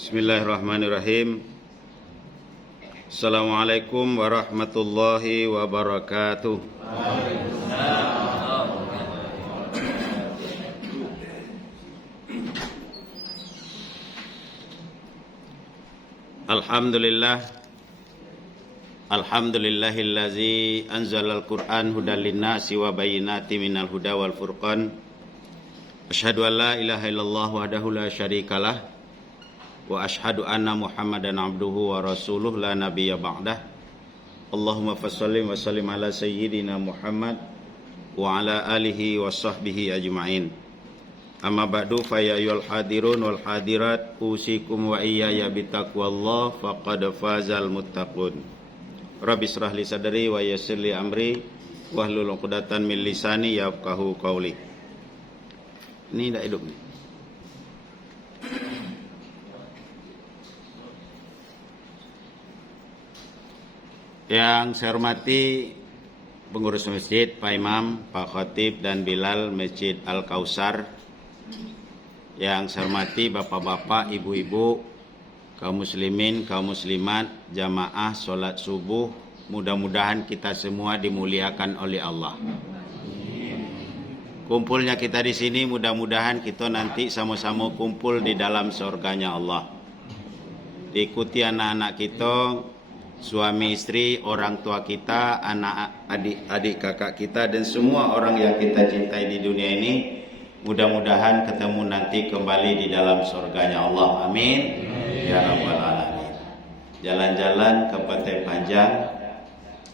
Bismillahirrahmanirrahim. Assalamualaikum warahmatullahi wabarakatuh. Alhamdulillahillazi anzalal Qur'an hudal linnasi wa bayyinatin minal huda wal furqan. Asyhadu an la ilaha illallah wahdahu la syarikalah wa asyhadu anna Muhammadan abduhu wa rasuluh la nabiyya ba'dah. Allahumma fassalli wa sallim ala sayyidina Muhammad wa ala alihi wa sahbihi ajma'in. Amma ba'du fa ya ayyuhal hadirun wal hadirat usikum wa iyaya bitaqwallah faqad fazal muttaqun. Rabbi israh li sadri wa yassir li amri wahlul 'uqdatam min lisani yafqahu qawli. Ini tidak hidup nih. Yang saya hormati pengurus masjid, Pak Imam, Pak Khatib dan Bilal Masjid Al-Kausar. Yang saya hormati bapak-bapak, ibu-ibu, kaum muslimin, kaum muslimat, jamaah sholat subuh. Mudah-mudahan kita semua dimuliakan oleh Allah. Kumpulnya kita di sini, mudah-mudahan kita nanti sama-sama kumpul di dalam surganya Allah. Diikuti anak-anak kita, suami istri, orang tua kita, anak adik kakak kita, dan semua orang yang kita cintai di dunia ini. Mudah-mudahan ketemu nanti kembali di dalam surganya Allah. Amin. Ya Rabbal Alamin. Jalan-jalan ke Pantai Panjang,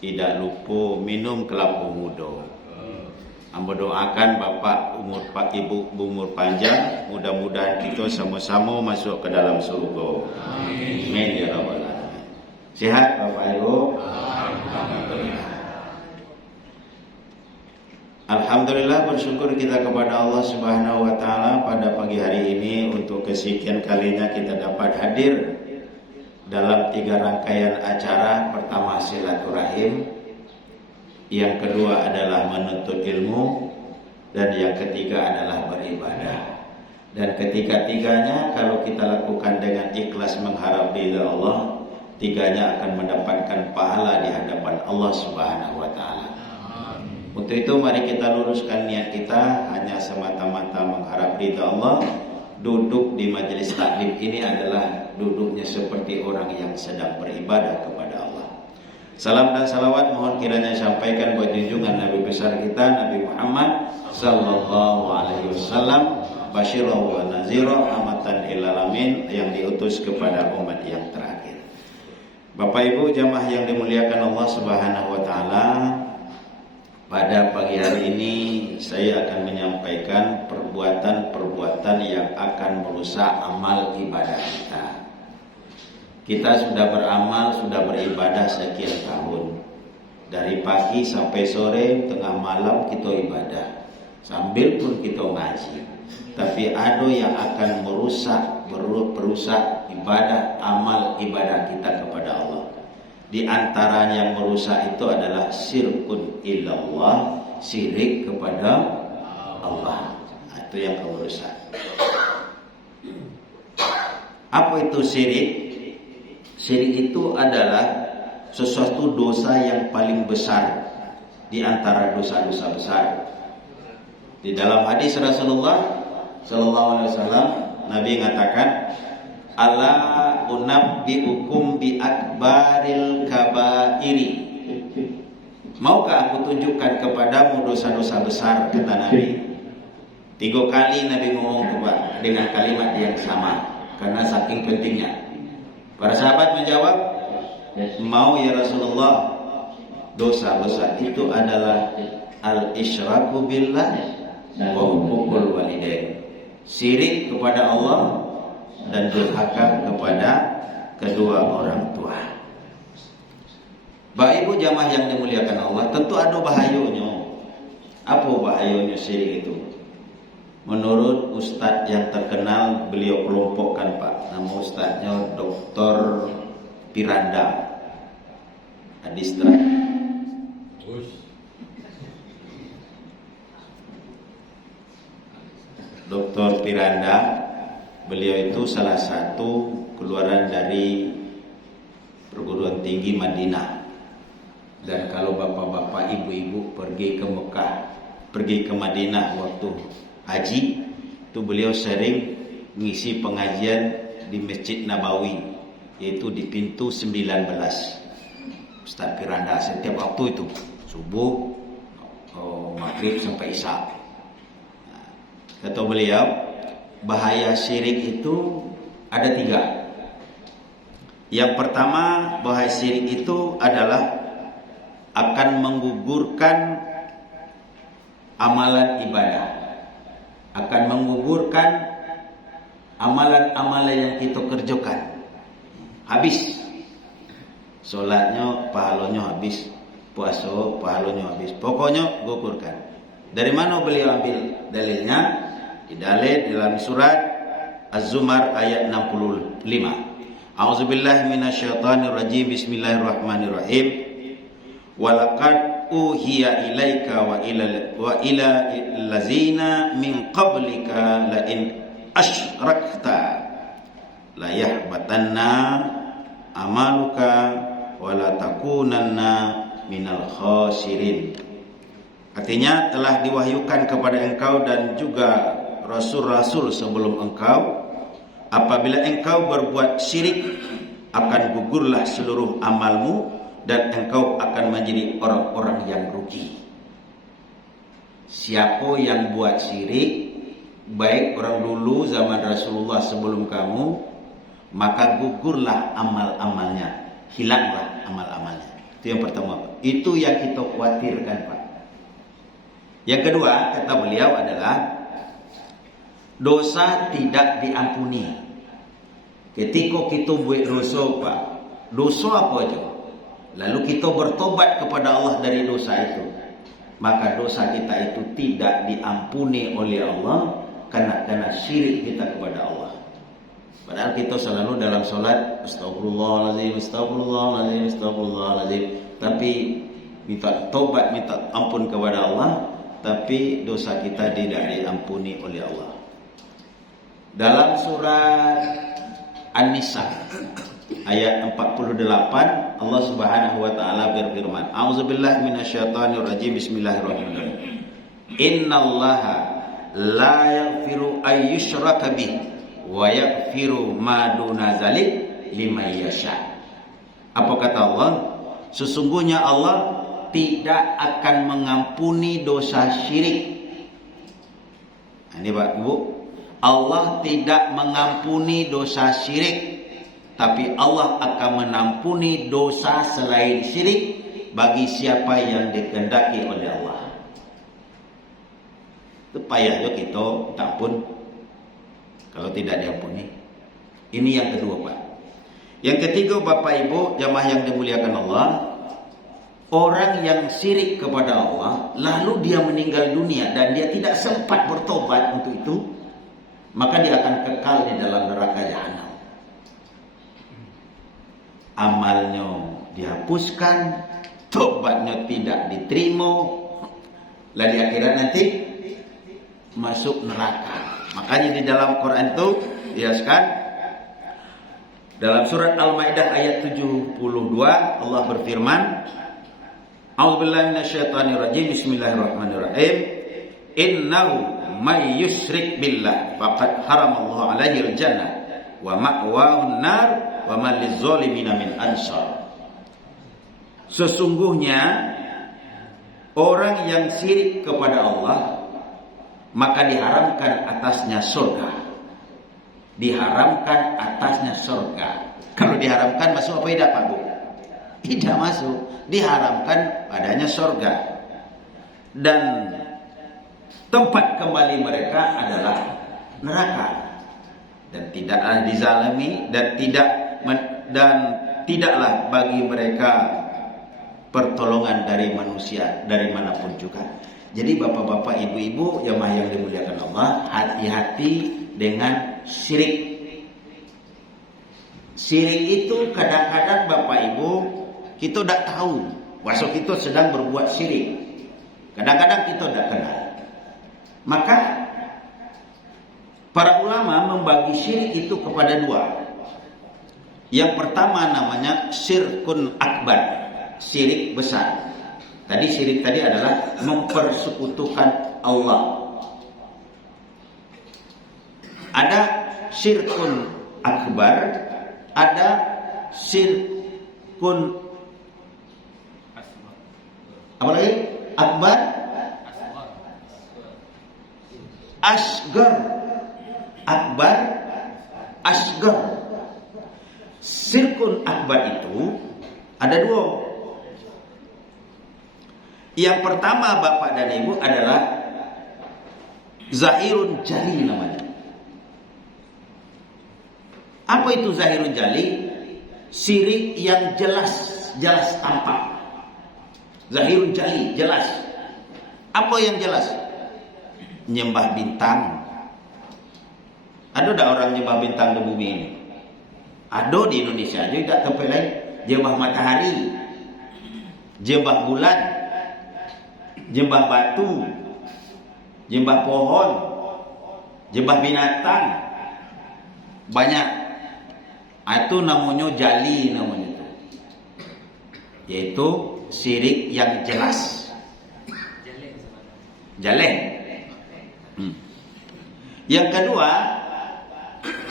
tidak lupa minum kelapa muda. Amba doakan bapak umur pak ibu umur panjang, mudah-mudahan kita sama-sama masuk ke dalam surga. Amin ya Rabbal Alamin. Sehat Bapak Ibu? Alhamdulillah, bersyukur kita kepada Allah Subhanahu wa taala pada pagi hari ini untuk kesekian kalinya kita dapat hadir dalam 3 rangkaian acara. Pertama silaturahim, yang kedua adalah menuntut ilmu, dan yang ketiga adalah beribadah. Dan ketiga-tiganya kalau kita lakukan dengan ikhlas mengharap ridha Allah, tiganya akan mendapatkan pahala di hadapan Allah Subhanahu wa taala. Untuk itu mari kita luruskan niat kita hanya semata-mata mengharap ridha Allah. Duduk di majelis taklim ini adalah duduknya seperti orang yang sedang beribadah kepada Allah. Salam dan salawat mohon kiranya sampaikan buat junjungan Nabi besar kita Nabi Muhammad sallallahu alaihi wasallam, basyirah wa nazirah rahmatan lil alamin, yang diutus kepada umat yang terakhir. Bapak Ibu jamaah yang dimuliakan Allah Subhanahu wa taala, pada pagi hari ini saya akan menyampaikan perbuatan-perbuatan yang akan merusak amal ibadah kita. Kita sudah beramal, sudah beribadah sekian tahun. Dari pagi sampai sore, tengah malam kita ibadah. Sambil pun kita ngaji. Tapi ada yang akan merusak ibadah, amal ibadah kita kepada Allah. Di antara yang merusak itu adalah syirkun ilallah, syirik kepada Allah. Itu yang merusak. Apa itu syirik? Syirik itu adalah sesuatu dosa yang paling besar di antara dosa-dosa besar. Di dalam hadis Rasulullah sallallahu alaihi wasallam, Nabi mengatakan, "Ala unabbiukum bi akbaril kabairi." Maukah aku tunjukkan kepadamu dosa-dosa besar, kata Nabi. 3 kali Nabi ngomong dengan kalimat yang sama karena saking pentingnya. Para sahabat menjawab, "Mau ya Rasulullah." Dosa besar itu adalah al-isyraku billah wa huququl walidain. Syirik kepada Allah dan durhaka kepada kedua orang tua. Bapak Ibu jamaah yang dimuliakan Allah, tentu ada bahayanya. Apa bahayanya syirik itu? Menurut ustadz yang terkenal, beliau kelompokkan Pak, nama ustadznya Dr. Piranda Adistra. Dr. Piranda Beliau itu salah satu keluaran dari perguruan tinggi Madinah. Dan kalau bapak-bapak, ibu-ibu pergi ke Mekah, pergi ke Madinah waktu haji, itu beliau sering ngisi pengajian di Masjid Nabawi, yaitu di pintu 19. Ustaz Firanda setiap waktu itu subuh, maghrib sampai isya. Kata beliau, bahaya syirik itu ada 3. Yang pertama, bahaya syirik itu adalah akan menggugurkan amalan ibadah, akan menggugurkan amalan-amalan yang kita kerjakan. Habis solatnya, pahalanya habis. Puasa, pahalanya habis. Pokoknya gugurkan. Dari mana beliau ambil dalilnya? Di dalil dalam surat Az-Zumar ayat 65. A'udzubillahi minasyaitonirrajim. Bismillahirrahmanirrahim. Walaqad uhiya ilaika wa ila allazina min qablika la in asyrakta la yahbatanna amaluka wa la takunanna minal khasirin. Artinya telah diwahyukan kepada engkau dan juga rasul-rasul sebelum engkau, apabila engkau berbuat syirik akan gugurlah seluruh amalmu dan engkau akan menjadi orang-orang yang rugi. Siapa yang buat syirik, baik orang dulu zaman Rasulullah sebelum kamu, maka gugurlah amal-amalnya, hilanglah amal-amalnya. Itu yang pertama, Pak. Itu yang kita khawatirkan, Pak. Yang kedua, kata beliau adalah dosa tidak diampuni. Ketika kita buat dosa, Pak, dosa apa aja, lalu kita bertobat kepada Allah dari dosa itu, maka dosa kita itu tidak diampuni oleh Allah karena syirik kita kepada Allah. Padahal kita selalu dalam solat astagfirullahaladzim, astagfirullahaladzim, astagfirullahaladzim, tapi minta tobat, minta ampun kepada Allah, tapi dosa kita tidak diampuni oleh Allah. Dalam surat An-Nisa ayat 48, Allah Subhanahu wa taala berfirman, A'udzubillahi minasyaitonirrajim. Bismillahirrahmanirrahim. Innallaha la yaghfiru ayyushraka bih wa yaghfiru ma duna dzalik liman yasha. Apa kata Allah? Sesungguhnya Allah tidak akan mengampuni dosa syirik. Ini Pak Ibu, Allah tidak mengampuni dosa syirik, tapi Allah akan mengampuni dosa selain syirik bagi siapa yang dikehendaki oleh Allah. Itu payahnya kita tampun kalau tidak diampuni. Ini yang kedua, Pak. Yang ketiga, Bapak Ibu jamaah yang dimuliakan Allah, orang yang syirik kepada Allah lalu dia meninggal dunia dan dia tidak sempat bertobat untuk itu, maka dia akan kekal di dalam neraka jahanam. Amalnya dihapuskan, tobatnya tidak diterima, lalu di akhirat nanti masuk neraka. Makanya di dalam Quran itu dijelaskan dalam surat Al-Maidah ayat 72, Allah berfirman, A'udzubillahi minasyaitonirrajim. Bismillahirrahmanirrahim. Innahu may yusyrik billah faqad haramallahu alaihi al-jannah wa ma'wahu an-nar wa ma lizzalimin min ansar. Sesungguhnya orang yang syirik kepada Allah maka diharamkan atasnya surga. Diharamkan atasnya surga. Kalau diharamkan masuk apa tidak, Pak Bu? Tidak masuk. Diharamkan padanya surga. Dan tempat kembali mereka adalah neraka. Dan tidaklah dizalimi dan tidaklah bagi mereka pertolongan dari manusia dari manapun juga. Jadi bapak-bapak, ibu-ibu yang dimuliakan Allah, hati-hati dengan syirik. Syirik itu kadang-kadang Bapak Ibu kita tidak tahu bahwa kita sedang berbuat syirik. Kadang-kadang kita tidak kenal. Maka Para ulama membagi syirik itu kepada dua. Yang pertama namanya syirkun akbar, syirik besar. Tadi syirik tadi adalah mempersekutukan Allah. Ada syirkun akbar, ada syirkun apa lagi? Akbar, asgar, akbar, asgar. Syirkun akbar itu ada dua. Yang pertama Bapak dan Ibu adalah zahirun jali namanya. Apa itu zahirun jali? Syirik yang jelas tampak. Zahirun jali, jelas. Apa yang jelas? Nyembah bintang. Ada tak orang nyembah bintang di bumi ini? Ada di Indonesia juga tempat lain. Nyembah matahari, nyembah bulan, nyembah batu, nyembah pohon, nyembah binatang. Banyak. Itu namanya jali namanya. Yaitu syirik yang jelas. Jaleh. Yang kedua,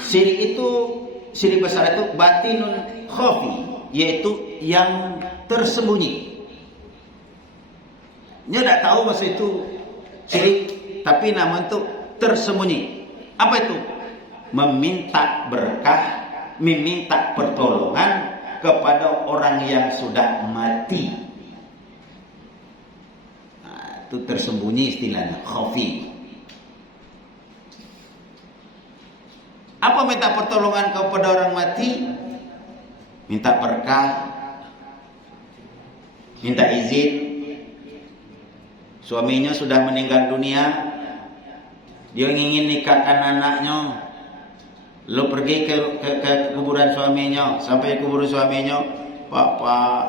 syirik besar itu batinun khafi, yaitu yang tersembunyi. Dia tidak tahu masa itu syirik, tapi nama itu tersembunyi. Apa itu? Meminta berkah, meminta pertolongan kepada orang yang sudah mati. Nah, itu tersembunyi istilahnya, khafi. Apa minta pertolongan kepada orang mati? Minta berkah, minta izin. Suaminya sudah meninggal dunia, dia ingin nikahkan anaknya. Lo pergi ke kuburan suaminya, sampai kuburan suaminya, Papa,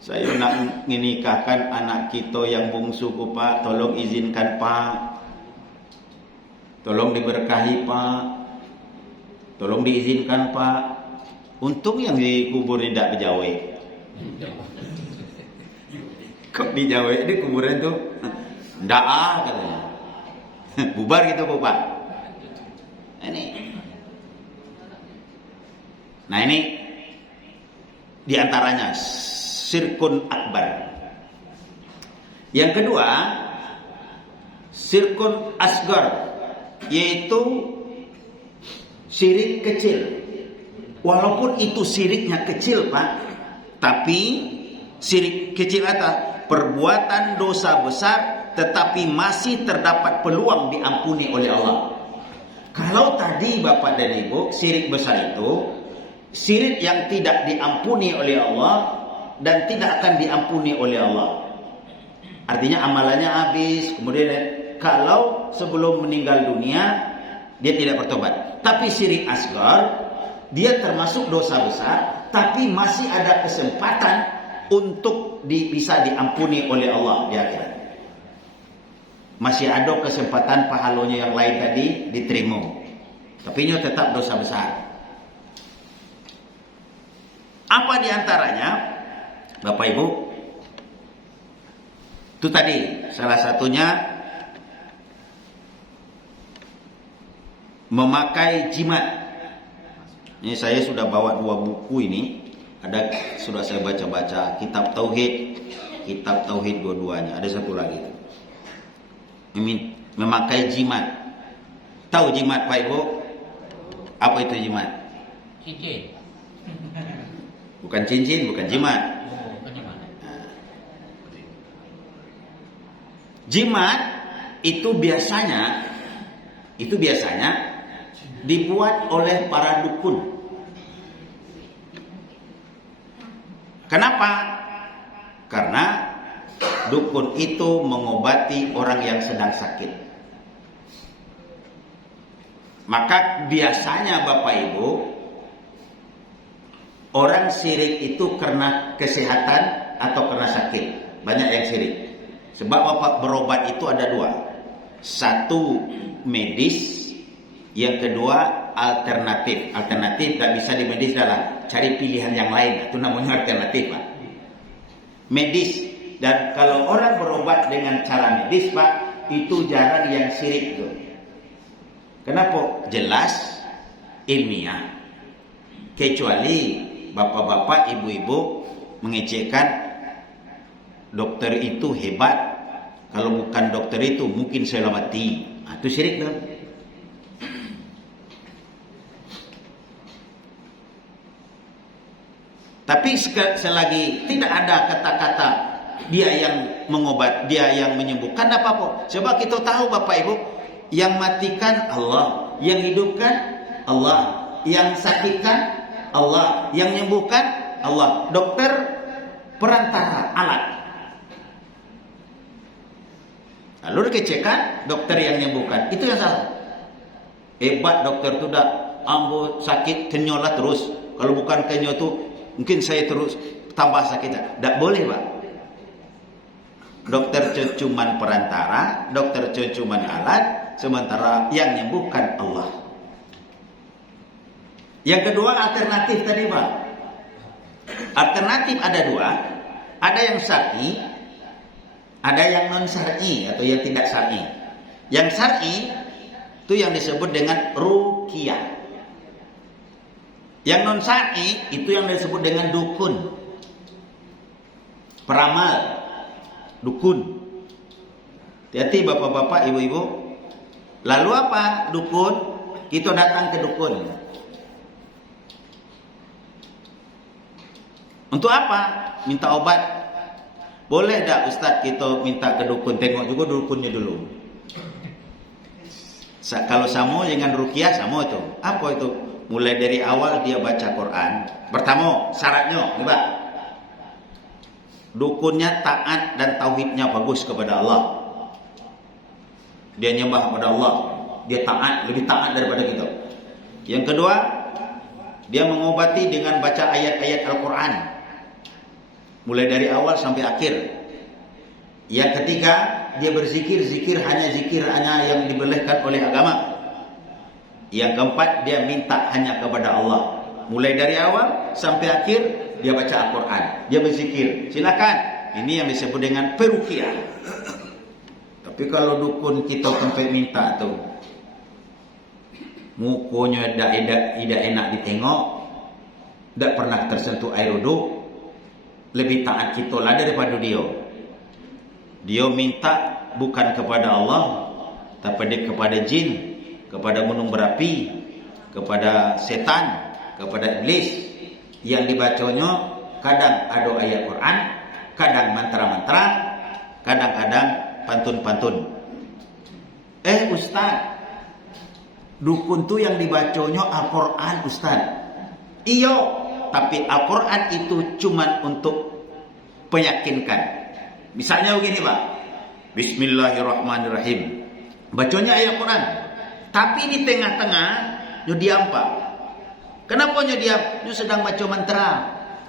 saya nak menikahkan anak kita yang bungsu Pak, tolong izinkan Pak. Tolong diberkahi Pak. Tolong diizinkan Pak. Untung yang dikubur tidak berjawe. Kok dijawe di kuburan itu? Ndak katanya. Bubar gitu Pak. Ini. Nah ini diantaranya syirkun akbar. Yang kedua, syirkun asgar, yaitu syirik kecil. Walaupun itu syiriknya kecil Pak, tapi syirik kecil apa? Perbuatan dosa besar, tetapi masih terdapat peluang diampuni oleh Allah. Kalau tadi Bapak dan Ibu, syirik besar itu syirik yang tidak diampuni oleh Allah dan tidak akan diampuni oleh Allah. Artinya amalannya habis. Kemudian kalau sebelum meninggal dunia dia tidak bertobat. Tapi syirik asgar, dia termasuk dosa besar, tapi masih ada kesempatan untuk bisa diampuni oleh Allah di akhirat. Masih ada kesempatan pahalanya yang lain tadi diterima. Tapi ini tetap dosa besar. Apa diantaranya, Bapak Ibu? Itu tadi salah satunya memakai jimat. Ini saya sudah bawa 2 buku ini. Ada sudah saya baca-baca kitab tauhid dua-duanya. Ada satu lagi. Memakai jimat. Tahu jimat Pak Ibu? Apa itu jimat? Cincin. Bukan cincin, bukan jimat. Jimat itu biasanya dibuat oleh para dukun. Kenapa? Karena dukun itu mengobati orang yang sedang sakit. Maka biasanya Bapak Ibu, orang syirik itu karena kesehatan atau karena sakit. Banyak yang syirik. Sebab Bapak berobat itu ada 2. Satu medis, Yang kedua, alternatif. Alternatif tak bisa di medis adalah cari pilihan yang lain. Itu namanya alternatif, Pak. Medis. Dan kalau orang berobat dengan cara medis, Pak, itu jarang yang syirik tuh. Kenapa? Jelas ilmiah. Kecuali bapak-bapak, ibu-ibu mengecekkan dokter itu hebat. Kalau bukan dokter itu mungkin saya mati. Itu syirik tuh. Tapi selagi tidak ada kata-kata dia yang mengobat, dia yang menyembuhkan, apa-apa. Coba kita tahu Bapak Ibu, yang matikan Allah, yang hidupkan Allah, yang sakitkan Allah, yang menyembuhkan Allah. Dokter perantara, alat. Lalu dikecekkan dokter yang menyembuhkan, itu yang salah. Hebat dokter itu dah, ambo sakit kenyolah terus. Kalau bukan kenyo tuh mungkin saya terus tambah sakitnya. Tak boleh, Pak. Dokter cuman perantara, dokter cuman alat, sementara yang menyembuhkan Allah. Yang kedua, alternatif tadi, Pak. Alternatif ada dua. Ada yang syar'i, ada yang non syar'i atau yang tidak syar'i. Yang syar'i itu yang disebut dengan ruqyah. Yang non syar'i itu yang disebut dengan dukun, peramal, dukun. Hati-hati bapak-bapak, ibu-ibu. Lalu apa dukun? Kita datang ke dukun. Untuk apa? Minta obat. Boleh tak Ustaz kita minta ke dukun? Tengok juga dukunnya dulu. Kalau sama dengan ruqyah sama itu. Apa itu? Mulai dari awal dia baca Quran. Pertama, syaratnya, nih Pak. Dukunnya taat dan tauhidnya bagus kepada Allah. Dia nyembah kepada Allah. Dia taat, lebih taat daripada kita. Yang kedua, dia mengobati dengan baca ayat-ayat Al-Quran. Mulai dari awal sampai akhir. Yang ketiga, dia berzikir, zikir hanya yang dibolehkan oleh agama. Yang keempat, dia minta hanya kepada Allah. Mulai dari awal sampai akhir dia baca Al-Quran, dia berzikir. Silakan. Ini yang disebut dengan peruqyah. Tapi kalau dukun kita sampai minta tuh, mukanya tidak enak ditengok, tidak pernah tersentuh air wudhu, lebih taat kita lah daripada dia. Dia minta bukan kepada Allah, tapi kepada jin, kepada gunung berapi, kepada setan, kepada iblis. Yang dibacanya kadang ada ayat Quran, kadang mantra-mantra, kadang-kadang pantun-pantun. Ustaz, dukun tu yang dibacanya Al-Quran, Ustaz. Iya, tapi Al-Quran itu cuma untuk meyakinkan. Misalnya begini, Pak. Bismillahirrahmanirrahim. Bacanya ayat Quran. Tapi di tengah-tengah nyo diam, Pak. Kenapa nyo diam? Nyo sedang baca mantra.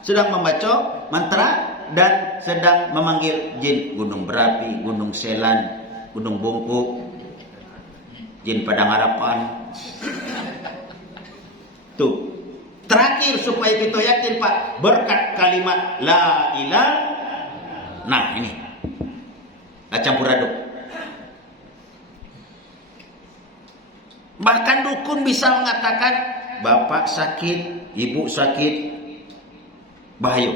Sedang membaca mantra dan sedang memanggil jin gunung berapi, gunung selan, gunung bungkuk, jin padang harapan. Tuh. Terakhir supaya kita yakin, Pak, berkat kalimat la ilaha. Nah, ini. Campur aduk. Bahkan dukun bisa mengatakan bapak sakit, ibu sakit, bahaya.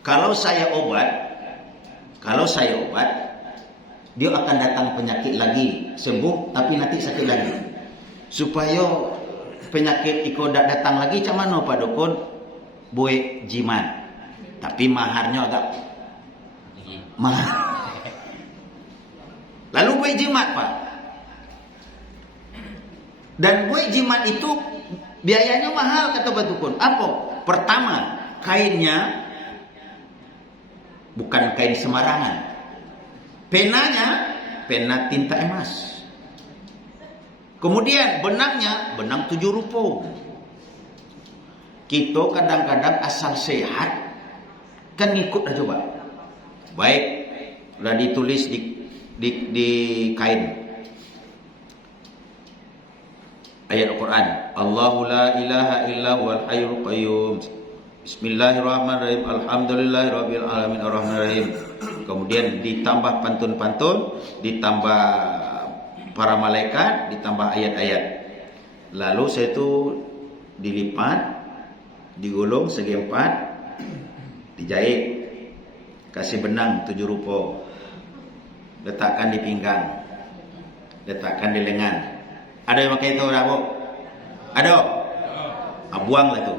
Kalau saya obat, dia akan datang penyakit lagi, sembuh tapi nanti sakit lagi. Supaya penyakit itu tidak datang lagi, macam mana Pak Dukun? Buat jimat. Tapi maharnya agak mahal. Lalu buat jimat, Pak. Dan buat jimat itu biayanya mahal, kata Pak Dukun. Apa? Pertama, kainnya bukan kain sembarangan. Penanya, pena tinta emas. Kemudian benangnya, benang 7 rupa. Kita kadang-kadang asal sehat, kan ngikut aja, Pak. Baik, udah ditulis di kain. ayat Al-Quran. Allahu la ilaha illa huwal hayyul qayyum. Bismillahirrahmanirrahim. Alhamdulillahirabbil alamin arrahmanirrahim. Kemudian ditambah pantun-pantun, ditambah para malaikat, ditambah ayat-ayat. Lalu saya itu dilipat, digulung segi empat, dijahit, kasih benang 7 rupa, letakkan di pinggang, letakkan di lengan. Ada yang pakai itu, Bu? Ada? Buanglah itu.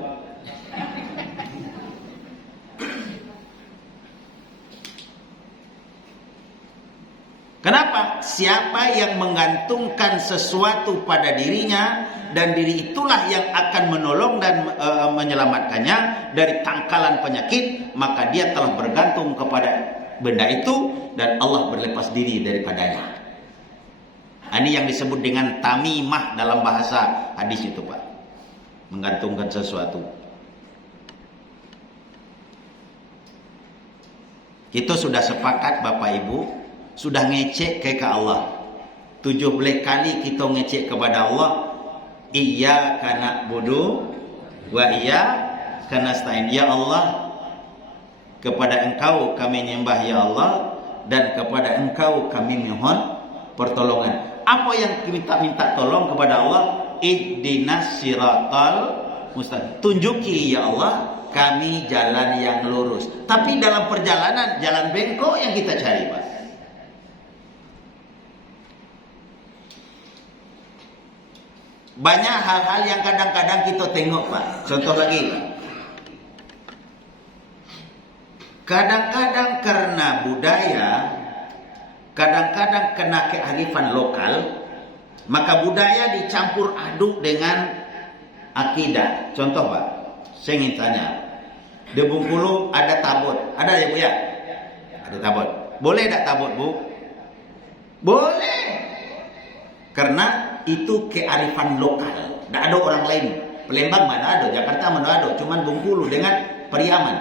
Kenapa? Siapa yang menggantungkan sesuatu pada dirinya, dan diri itulah yang akan menolong dan menyelamatkannya dari tangkalan penyakit, maka dia telah bergantung kepada benda itu dan Allah berlepas diri daripadanya. Ini yang disebut dengan tamimah dalam bahasa hadis itu, Pak. Menggantungkan sesuatu. Kita sudah sepakat, Bapak Ibu, sudah ngecek ke Allah. 17 kali kita ngecek kepada Allah. Iyyaka na'budu wa iyyaka nasta'in. Ya Allah, kepada Engkau kami menyembah ya Allah, dan kepada Engkau kami mohon pertolongan. Apa yang kita minta tolong kepada Allah? Ihdinas siratal mustaqim. Tunjuki ya Allah kami jalan yang lurus. Tapi dalam perjalanan jalan bengkok yang kita cari, Pak. Banyak hal-hal yang kadang-kadang kita tengok, Pak. Contoh lagi, Pak. Kadang-kadang karena budaya, kadang-kadang kena kearifan lokal, maka budaya dicampur aduk dengan akidah. Contoh, Pak, saya ingin tanya, di Bengkulu ada tabut, ada ya, Bu ya? Ada tabut. Boleh tak tabut, Bu? Boleh. Karena itu kearifan lokal. Tidak ada orang lain. Palembang mana ada, Jakarta mana ada, cuman Bengkulu dengan Periaman.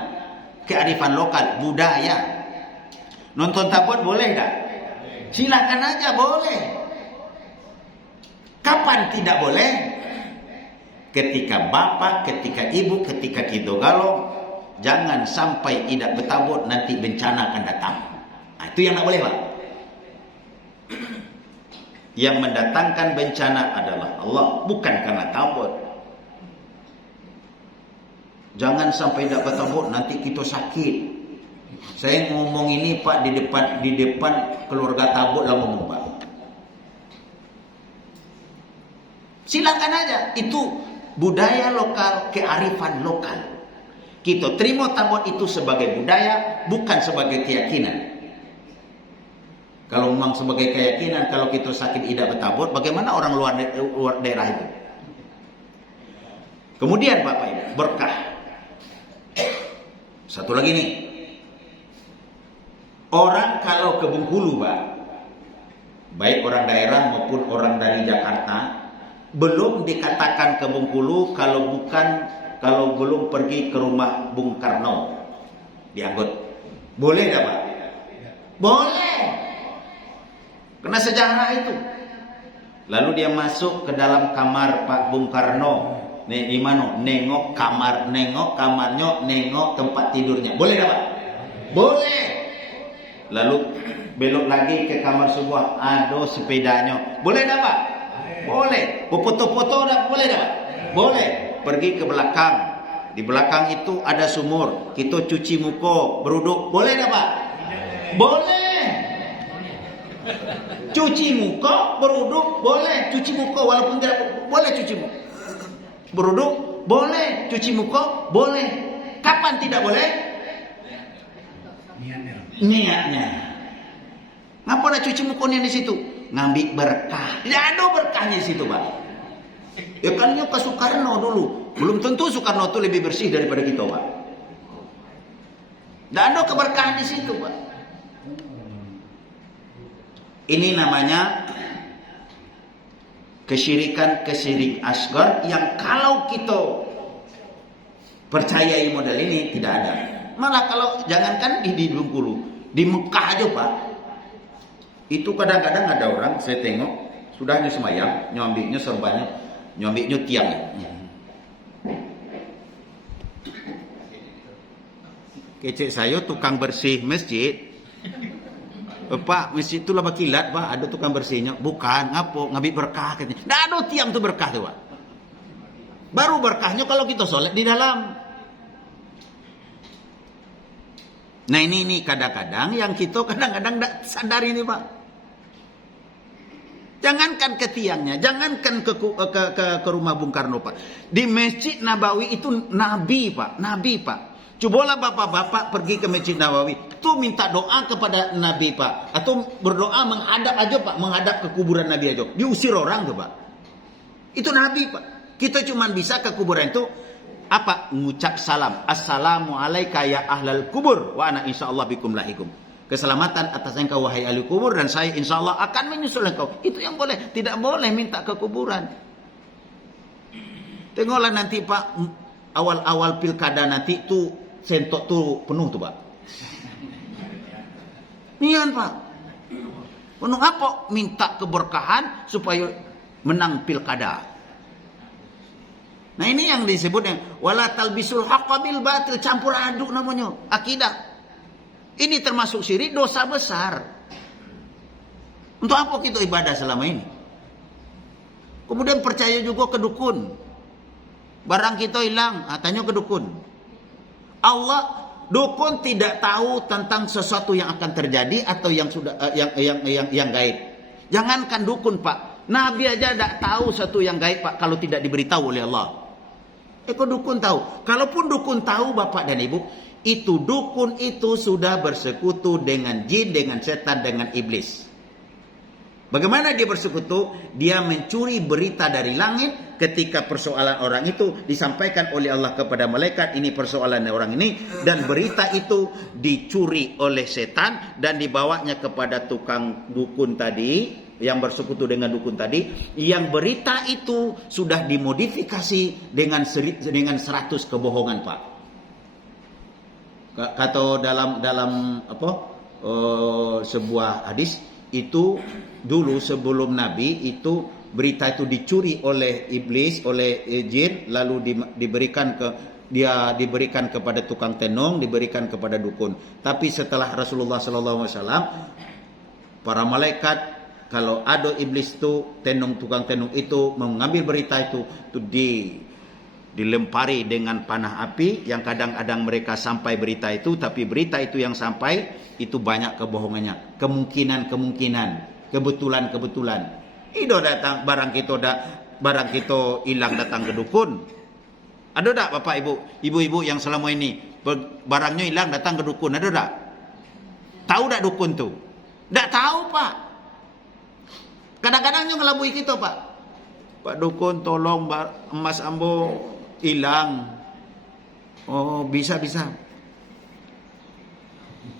Kearifan lokal, budaya. Nonton tabut boleh tak? Silakan aja, boleh. Kapan tidak boleh? Ketika bapak, ketika ibu, ketika kita galau, jangan sampai tidak bertabut, nanti bencana akan datang. Nah, itu yang tak boleh, Pak. Yang mendatangkan bencana adalah Allah, bukan karena tabut. Jangan sampai tidak bertabut, nanti kita sakit. Saya ngomong ini, Pak, di depan keluarga tabut lah ngomong, Pak. Silakan aja, itu budaya lokal, kearifan lokal. Kita terima tabut itu sebagai budaya, bukan sebagai keyakinan. Kalau memang sebagai keyakinan, kalau kita sakit tidak bertabut, bagaimana orang luar daerah itu? Kemudian, Bapak Ibu, berkah. Satu lagi nih. Orang kalau ke Bengkulu, Pak, baik orang daerah maupun orang dari Jakarta, belum dikatakan ke Bengkulu kalau belum pergi ke rumah Bung Karno di Anggot. Boleh tak, Pak? Boleh. Kena sejarah itu. Lalu dia masuk ke dalam kamar Pak Bung Karno. Di mana? Nengok kamarnya, nengok tempat tidurnya. Boleh tak, Pak? Boleh. Lalu belok lagi ke kamar sebuah, ada sepedanya. Boleh tak, Pak? Boleh. Foto-foto tak? Boleh tak, Pak? Boleh. Pergi ke belakang. Di belakang itu ada sumur. Kita cuci muka, beruduk. Boleh tak, Pak? Boleh. Cuci muka, beruduk, boleh. Cuci muka walaupun tidak boleh cuci muka. Beruduk, boleh. Cuci muka, boleh. Kapan tidak boleh? Niatnya. Ngapa nak cuci mukanya di situ? Ngambil berkah. Tidak ada berkahnya di situ, Pak. Ya kan ke Soekarno dulu. Belum tentu Soekarno itu lebih bersih daripada kita, Pak. Tidak ada keberkahan di situ, Pak. Ini namanya kesyirikan asgar yang kalau kita percayai model ini tidak ada. Malah kalau jangankan di Bengkulu, di Mekah aja, Pak. Itu kadang-kadang ada orang, saya tengok, sudahnya semayang, nyambinya serbannya, Nyambil tiang. Kecek saya tukang bersih masjid. Pak, masjid itu lah bakilat, Pak. Ada tukang bersihnya. Bukan, ngapo? Ngambil berkah katanya. Nggak ada tiang tuh berkah tuh, Pak. Baru berkahnya kalau kita sholat di dalam. Nah ini kadang-kadang yang kita kadang-kadang tidak sadar ini, Pak. Jangankan ke tiangnya, jangankan ke rumah Bung Karno, Pak. Di Masjid Nabawi itu Nabi, Pak. Cobalah bapak-bapak pergi ke Masjid Nabawi, tuh minta doa kepada Nabi, Pak, atau berdoa menghadap aja, Pak, menghadap ke kuburan Nabi aja, diusir orang tuh, Pak. Itu Nabi, Pak. Kita cuma bisa ke kuburan itu apa? Ngucap salam, assalamu alaika ya ahlal kubur, wa ana insyaallah bikum lahikum. Keselamatan atas engkau wahai ahli kubur, dan saya insyaallah akan menyusul engkau. Itu yang boleh, tidak boleh minta ke kuburan. Tengoklah nanti, Pak, awal-awal pilkada nanti tuh sentok tuh penuh tuh, Pak. Nian, Pak. Penuh apa? Minta keberkahan supaya menang pilkada. Nah ini yang disebut yang wala talbisul haqqa bil batil, campur aduk namanya, akidah. Ini termasuk syirik, dosa besar. Untuk apa kita ibadah selama ini? Kemudian percaya juga ke dukun. Barang kita hilang, tanya ke dukun. Allah, dukun tidak tahu tentang sesuatu yang akan terjadi atau yang sudah yang gaib. Jangankan dukun, Pak. Nabi aja tidak tahu sesuatu yang gaib, Pak, kalau tidak diberitahu oleh Allah. Kok dukun tahu? Kalaupun dukun tahu, Bapak dan Ibu, itu dukun itu sudah bersekutu dengan jin, dengan setan, dengan iblis. Bagaimana dia bersekutu? Dia mencuri berita dari langit ketika persoalan orang itu disampaikan oleh Allah kepada malaikat, ini persoalan orang ini, dan berita itu dicuri oleh setan dan dibawanya kepada tukang dukun tadi, yang bersekutu dengan dukun tadi, yang berita itu sudah dimodifikasi dengan 100 kebohongan, Pak. Kata dalam sebuah hadis itu, dulu sebelum Nabi itu berita itu dicuri oleh iblis, oleh jin, lalu diberikan kepada tukang tenung, diberikan kepada dukun. Tapi setelah Rasulullah SAW, para malaikat, kalau ada iblis itu, tukang tenung itu mengambil berita itu dilempari dengan panah api, yang kadang-kadang mereka sampai berita itu, tapi berita itu yang sampai itu banyak kebohongannya, kemungkinan, kebetulan. Ido datang barang kita hilang datang ke dukun. Ada tak Bapak Ibu yang selama ini barangnya hilang datang ke dukun, ada tak? Tahu tak dukun tu? Tak tahu, Pak. Kadang-kadang dia ngelabui kita, Pak. Pak dukun, tolong emas ambo hilang. Oh, bisa.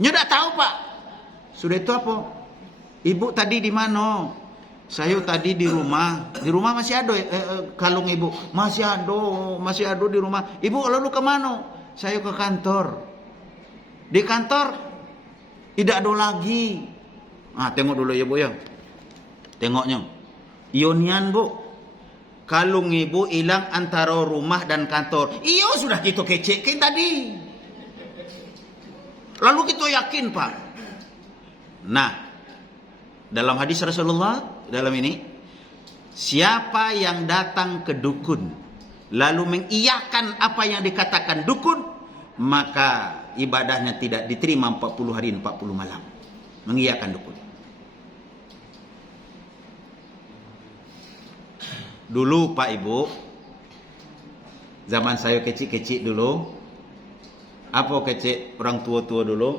Dia tak tahu, Pak. Sudah itu apa? Ibu tadi di mana? Saya tadi di rumah. Di rumah masih ada kalung ibu. Masih ada di rumah. Ibu lalu ke mana? Saya ke kantor. Di kantor tidak ada lagi. Tengok dulu ya, Bu ya. Tengoknya. Ionian, Bu. Kalung ibu hilang antara rumah dan kantor. Iyo sudah kita kecekin tadi. Lalu kita yakin, Pak. Nah, dalam hadis Rasulullah, dalam ini, siapa yang datang ke dukun lalu mengiyakan apa yang dikatakan dukun, maka ibadahnya tidak diterima 40 hari 40 malam. Mengiyakan dukun. Dulu Pak Ibu, zaman saya kecil-kecil dulu, apa kecil orang tua-tua dulu,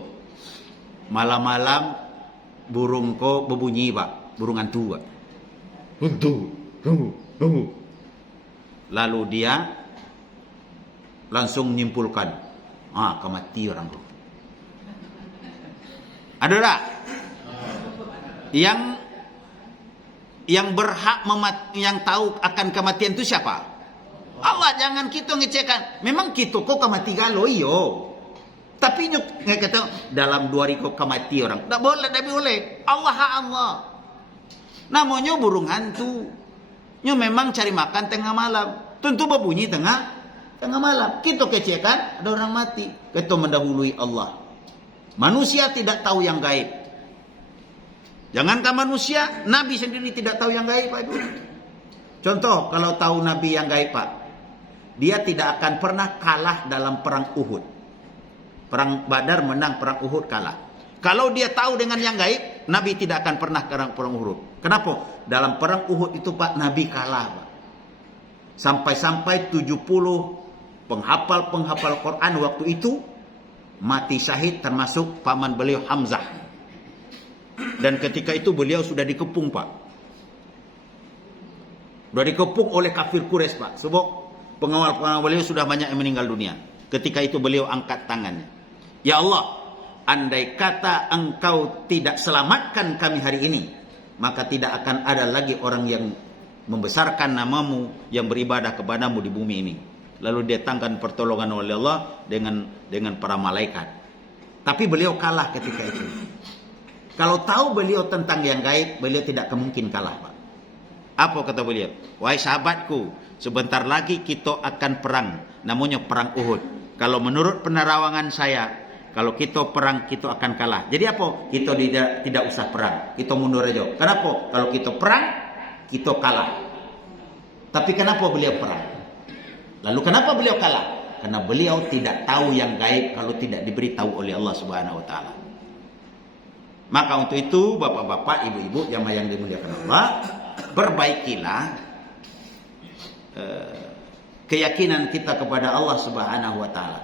malam-malam burung ko berbunyi, Pak, burung hantu, Pak. Lalu dia langsung menyimpulkan, kemati orang tu. Ada tak? Yang berhak yang tahu akan kematian itu siapa? Allah. Jangan kita ngecekkan. Memang kita kok kemati galo iyo. Tapi nggak kata dalam 2 hari kok kemati orang. Tak boleh. Allah. Namanya burung hantu. Nyo memang cari makan tengah malam. Tentu berbunyi tengah malam. Kita kecekan, ada orang mati. Kita mendahului Allah. Manusia tidak tahu yang gaib. Jangankan manusia, Nabi sendiri tidak tahu yang gaib, Pak Ibu. Contoh, kalau tahu Nabi yang gaib, Pak, dia tidak akan pernah kalah dalam perang Uhud. Perang Badar menang, perang Uhud kalah. Kalau dia tahu dengan yang gaib, Nabi tidak akan pernah perang Uhud. Kenapa? Dalam perang Uhud itu, Pak, Nabi kalah, Pak. Sampai-sampai 70 penghafal Quran waktu itu mati syahid, termasuk paman beliau Hamzah. Dan ketika itu beliau sudah dikepung, Pak. Sudah dikepung oleh kafir Quraisy, Pak. Sebab pengawal beliau sudah banyak yang meninggal dunia. Ketika itu beliau angkat tangannya. Ya Allah, andai kata engkau tidak selamatkan kami hari ini, maka tidak akan ada lagi orang yang membesarkan namamu, yang beribadah kepadamu di bumi ini. Lalu datangkan pertolongan oleh Allah dengan para malaikat. Tapi beliau kalah ketika itu. Kalau tahu beliau tentang yang gaib, beliau tidak kemungkin kalah, Pak. Apa kata beliau? Wahai sahabatku, sebentar lagi kita akan perang. Namanya perang Uhud. Kalau menurut penerawangan saya, kalau kita perang, kita akan kalah. Jadi apa? Kita tidak usah perang. Kita mundur aja. Kenapa? Kalau kita perang, kita kalah. Tapi kenapa beliau perang? Lalu kenapa beliau kalah? Karena beliau tidak tahu yang gaib kalau tidak diberitahu oleh Allah Subhanahu wa taala. Maka untuk itu, bapak-bapak, ibu-ibu, jamaah yang dimuliakan Allah, perbaikilah keyakinan kita kepada Allah Subhanahu wa taala.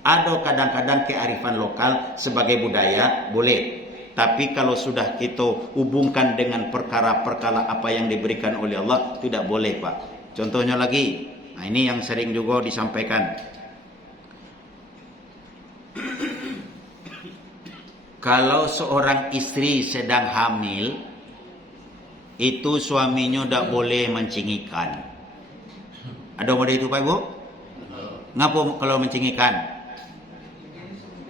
Ada kadang-kadang kearifan lokal sebagai budaya boleh. Tapi kalau sudah kita hubungkan dengan perkara-perkara apa yang diberikan oleh Allah, tidak boleh, Pak. Contohnya lagi, nah ini yang sering juga disampaikan. Kalau seorang istri sedang hamil, itu suaminya tidak boleh mencingikan. Ada model itu, Pak Ibu? Ngapa kalau mencingikan?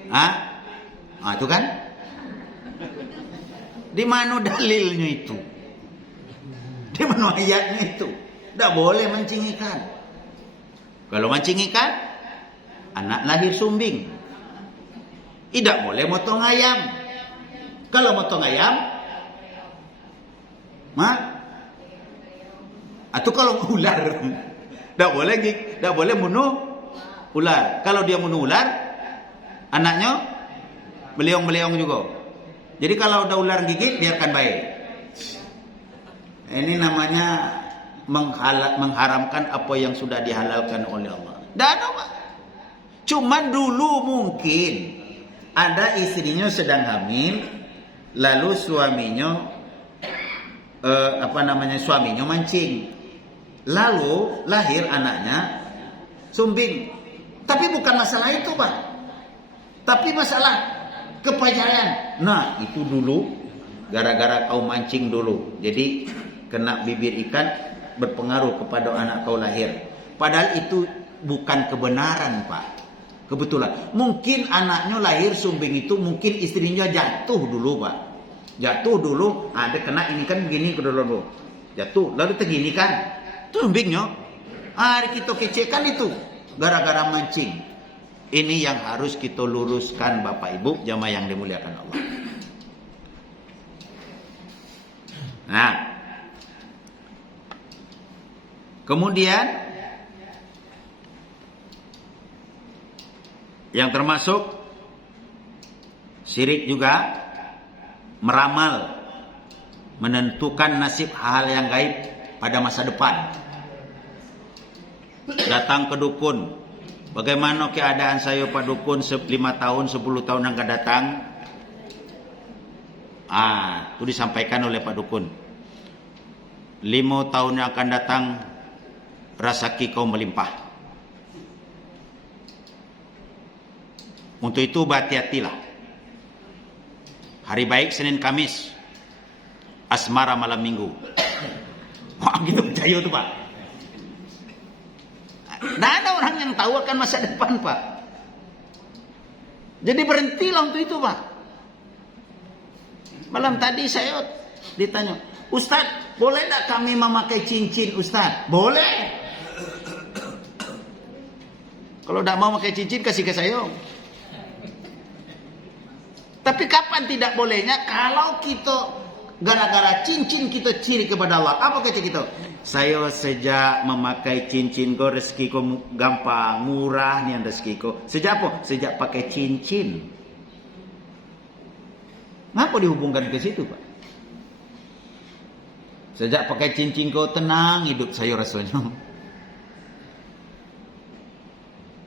Hah? Ah, itu kan? Di mana dalilnya itu? Di mana ayatnya itu? Tidak boleh mencingikan. Kalau mencingikan, anak lahir sumbing. Tidak boleh motong ayam. Kalau motong ayam, atau kalau ular, tidak boleh bunuh ular. Kalau dia bunuh ular, anaknya beliong-beliong juga. Jadi kalau udah ular gigit, biarkan baik. Ini namanya mengharamkan apa yang sudah dihalalkan oleh Allah. Tidak ada, Pak. Cuman dulu mungkin ada istrinya sedang hamil, lalu suaminya suaminya mancing, lalu lahir anaknya sumbing. Tapi bukan masalah itu, Pak. Tapi masalah kepajaran. Nah, itu dulu gara-gara kau mancing dulu, jadi kena bibir ikan, berpengaruh kepada anak kau lahir. Padahal itu bukan kebenaran, Pak. Kebetulan mungkin anaknya lahir sumbing itu, mungkin istrinya jatuh dulu, Pak. Jatuh dulu, ada kena ini kan begini ke dulu. Jatuh, lalu tergini kan sumbingnya. Kita kecekan itu gara-gara mancing. Ini yang harus kita luruskan, Bapak Ibu, jamaah yang dimuliakan Allah. Nah, kemudian yang termasuk syirik juga meramal, menentukan nasib hal yang gaib pada masa depan. Datang ke dukun, bagaimana keadaan saya Pak Dukun 5 tahun, 10 tahun yang akan datang? Itu disampaikan oleh Pak Dukun. 5 tahun yang akan datang, rezeki kau melimpah. Untuk itu berhati-hatilah. Hari baik Senin Kamis, asmara malam Minggu. Wah, gitu percaya tuh, Pak. Tidak ada orang yang tahu akan masa depan, Pak. Jadi berhentilah untuk itu, Pak. Malam tadi saya ditanya, Ustaz, boleh tak kami memakai cincin Ustaz? Boleh. Kalau tak mau pakai cincin, kasih ke saya. Tapi kapan tidak bolehnya? Kalau kita gara-gara cincin kita ciri kepada Allah. Apa kata kita? Saya sejak memakai cincin ko rezeki ko gampang, murah ni rezeki ko. Sejak apa? Sejak pakai cincin. Ngapa dihubungkan ke situ, Pak? Sejak pakai cincin ko tenang hidup saya rasanya.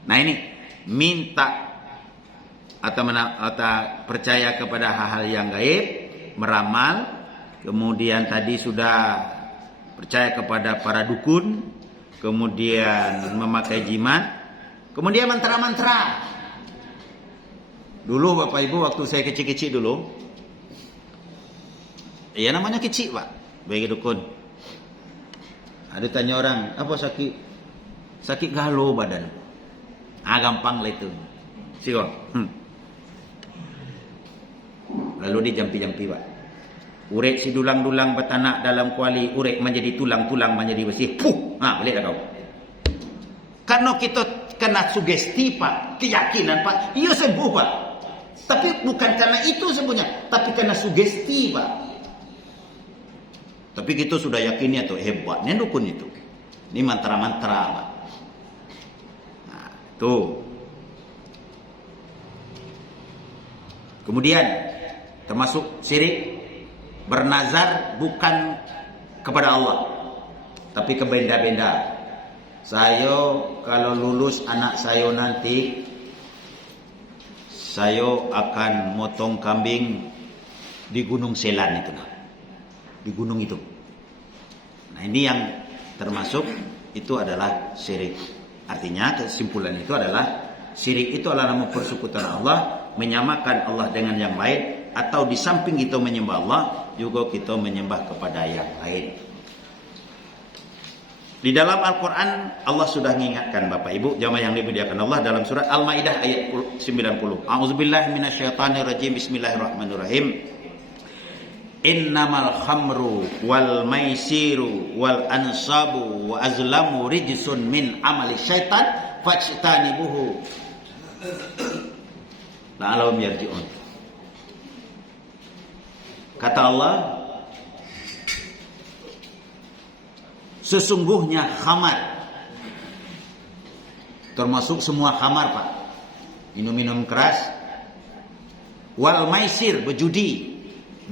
Nah ini minta atau percaya kepada hal-hal yang gaib, meramal, kemudian tadi sudah percaya kepada para dukun, kemudian memakai jimat, kemudian mantra-mantra. Dulu Bapak Ibu waktu saya kecil-kecil dulu, ya namanya kecil Pak, bagi dukun. Ada tanya orang, apa sakit? Sakit galau badan. Gampang lah itu. Siapa? Lalu dia jampi-jampi Pak. Urek si dulang-dulang betanak dalam kuali, urek menjadi tulang-tulang menjadi besi. Balik dah kau. Karena kita kena sugesti Pak, keyakinan Pak, ia sembuh Pak. Tapi bukan karena itu sembuhnya, tapi karena sugesti Pak. Tapi kita sudah yakinnya tuh hebatnya dukun itu. Ini mantra-mantra Pak. Nah, tuh. Kemudian termasuk syirik, bernazar bukan kepada Allah, tapi ke benda-benda. Saya kalau lulus anak saya nanti, saya akan motong kambing di Gunung Selan itu, di gunung itu. Nah ini yang termasuk itu adalah syirik. Artinya kesimpulan itu adalah syirik itu adalah mempersekutukan Allah, menyamakan Allah dengan yang lain, atau di samping kita menyembah Allah juga kita menyembah kepada yang lain. Di dalam Al-Quran Allah sudah mengingatkan Bapak Ibu jamaah yang dimuliakan Allah dalam surat Al-Maidah ayat 90. A'udzubillahi minasyaitonirrajim. Bismillahirrahmanirrahim. Innamal khamru wal maisiru wal ansabu wa azlamu rijsun min amali syaitan fajtanibuhu la'allahum yarji'un. Kata Allah, sesungguhnya khamar, termasuk semua khamar Pak, minum-minum keras, wal maisir, berjudi,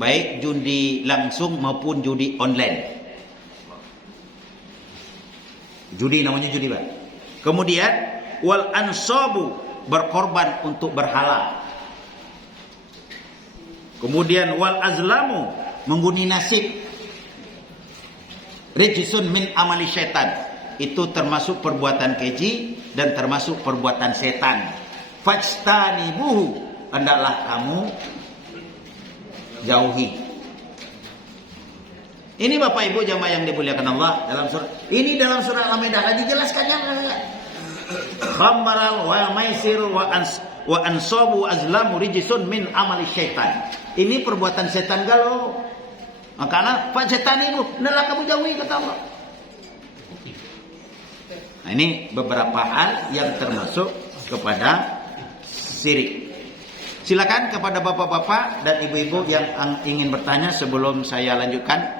baik judi langsung maupun judi online. Judi namanya judi Pak. Kemudian wal ansabu, berkorban untuk berhala. Kemudian wal azlamu, mengguni nasib. Rijsun min amali syaitan, itu termasuk perbuatan keji dan termasuk perbuatan setan. Fajtanibuhu, hendaklah kamu jauhi. Ini Bapak Ibu jamaah yang dimuliakan Allah, dalam surah Al-Maidah lagi jelaskannya. Khamral wa maisir wa ansabu wa azlamu rijsun min amali syaitan. Ini perbuatan setan galau. Makanya Pak setan itu hendaklah kamu jauhi, kata Allah. Nah ini beberapa hal yang termasuk kepada syirik. Silakan kepada bapak-bapak dan ibu-ibu yang ingin bertanya sebelum saya lanjutkan.